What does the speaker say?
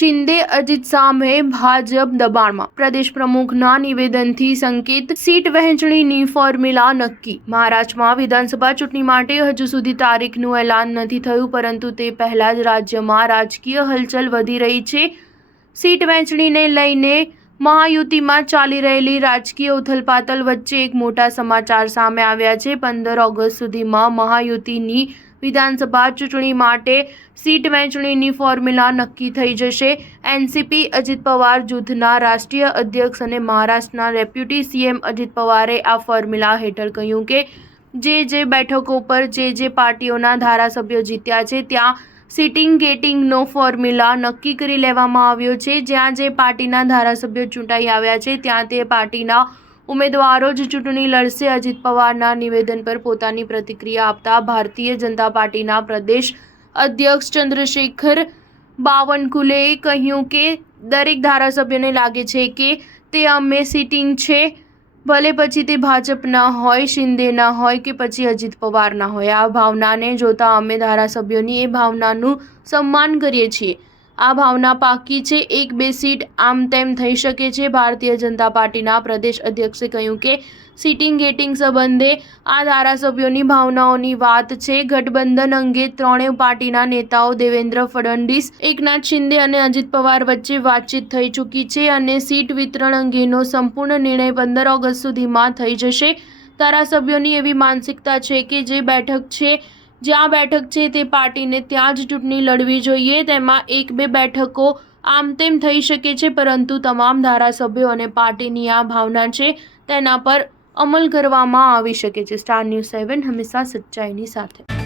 શિંદે અજીત સામે ભાજપ દબાણમાં, પ્રદેશ પ્રમુખના નિવેદનથી સંકેત, સીટ વહેંચણીની ફોર્મ્યુલા નક્કી. મહારાષ્ટ્રમાં વિધાનસભા ચૂંટણી માટે હજુ સુધી તારીખનું એલાન નથી થયું, પરંતુ તે પહેલા જ રાજ્યમાં રાજકીય હલચલ વધી રહી છે. સીટ વહેંચણીને લઈને મહાયુતિમાં ચાલી રહેલી રાજકીય ઉથલપાથલ વચ્ચે એક મોટા સમાચાર સામે આવ્યા છે. 15 ઓગસ્ટ સુધીમાં મહાયુતિની વિધાનસભા ચૂંટણી માટે સીટ વહેંચણીની ફોર્મ્યુલા નક્કી થઈ જશે. એનસીપી અજીત પવાર જૂથના રાષ્ટ્રીય અધ્યક્ષ અને મહારાષ્ટ્રના ડેપ્યુટી સીએમ અજીત પવારે આ ફોર્મ્યુલા હેઠળ કહ્યું કે જે બેઠકો પર જે પાર્ટીઓના ધારાસભ્યો જીત્યા છે ત્યાં સિટિંગ ગેટિંગનો ફોર્મ્યુલા નક્કી કરી લેવામાં આવ્યો છે. જ્યાં જે પાર્ટીના ધારાસભ્યો ચૂંટાઈ આવ્યા છે ત્યાં તે પાર્ટીના ઉમેદવારો જ ચૂંટણી લડશે. અજીત પવારના નિવેદન પર પોતાની પ્રતિક્રિયા આપતા ભારતીય જનતા પાર્ટીના પ્રદેશ અધ્યક્ષ ચંદ્રશેખર બાવનકુલેએ કહ્યું કે દરેક ધારાસભ્યને લાગે છે કે તે અમે સિટિંગ છે, ભલે પછી તે ભાજપના હોય, શિંદેના હોય કે પછી અજીત પવારના હોય. આ ભાવનાને જોતા અમે ધારાસભ્યોની એ ભાવનાનું સન્માન કરીએ છીએ. આ ભાવના પાકી છે. 1-2 સીટ આમ તેમ થઈ શકે છે. ભારતીય જનતા પાર્ટીના પ્રદેશ અધ્યક્ષે કહ્યું કે સિટિંગ ગેટિંગ સંબંધે આ ધારાસભ્યોની ભાવનાઓની વાત છે. ગઠબંધન અંગે ત્રણેય પાર્ટીના નેતાઓ દેવેન્દ્ર ફડણવીસ, એકનાથ શિંદે અને અજીત પવાર વચ્ચે વાતચીત થઈ ચૂકી છે અને સીટ વિતરણ અંગેનો સંપૂર્ણ નિર્ણય 15 ઓગસ્ટ સુધીમાં થઈ જશે. ધારાસભ્યોની એવી માનસિકતા છે કે જ્યાં બેઠક છે તે પાર્ટીને ત્યાં જ ચૂંટણી લડવી જોઈએ. તેમાં 1-2 બેઠકો આમ તેમ થઈ શકે છે, પરંતુ તમામ ધારાસભ્યો અને પાર્ટીની આ ભાવના છે તેના પર અમલ કરવામાં આવી શકે છે. સ્ટાર ન્યૂઝ 7 હંમેશા સચ્ચાઈની સાથે.